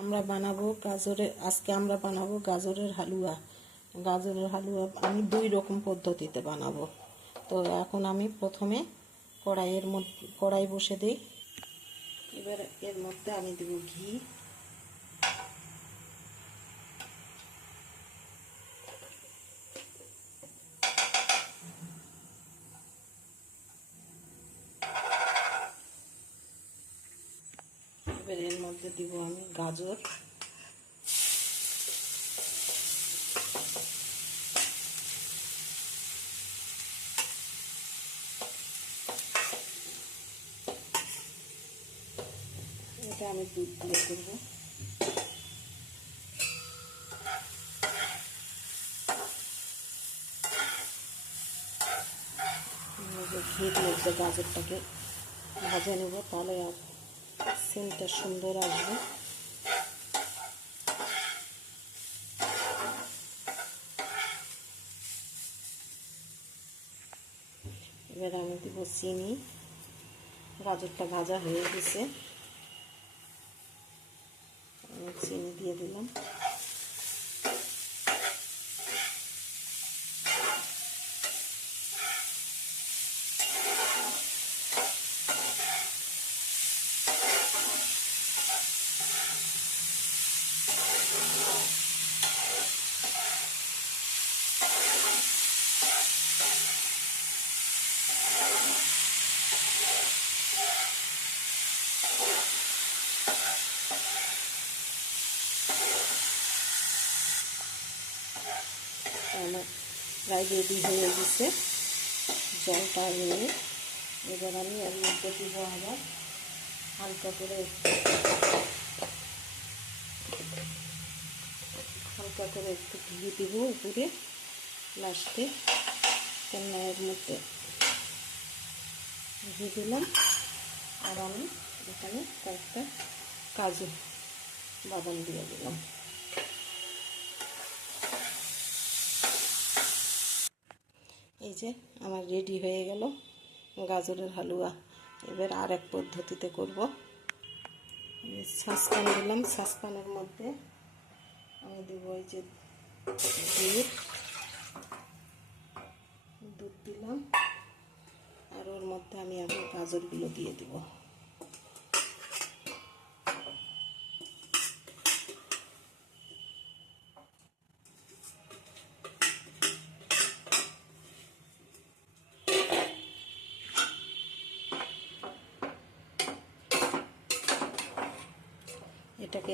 আমরা বানাবো গাজরের, আজকে আমরা বানাবো গাজরের হালুয়া। গাজরের হালুয়া আমি দুই রকম পদ্ধতিতে বানাবো। তো এখন আমি প্রথমে কড়াই বসে দিই। এবার এর মধ্যে আমি দেব ঘি, এবার এর মধ্যে দিব আমি গাজর, এটা আমি দুধ দিয়ে করবো। ঘির মধ্যে গাজরটাকে ভাজে নেব, তাহলে আর সেন্টটা সুন্দর আসবে। এবার আমি দিব চিনি। গাজরটা ভাজা হয়ে গেছে, আমি চিনি দিয়ে দিলাম। আমার প্রায় রেডি হয়ে গেছে, জলটা নিয়ে এবার আমি এর মধ্যে দিব আবার হালকা করে একটু ঘি দিব উপরে লাস্টে। কেননা এর মধ্যে ঘি দিলাম, আর আমি এখানে কয়েকটা কাজু বাদাম দিয়ে দিলাম। এই যে আমার রেডি হয়ে গেল গাজরের হালুয়া। এবার আর এক পদ্ধতিতে করব। সসপ্যান দিলাম, সসপ্যানের মধ্যে আমি দেব এই যে দুধ দিলাম, আর ওর মধ্যে আমি আগে গাজরগুলো দিয়ে দিব। এটাকে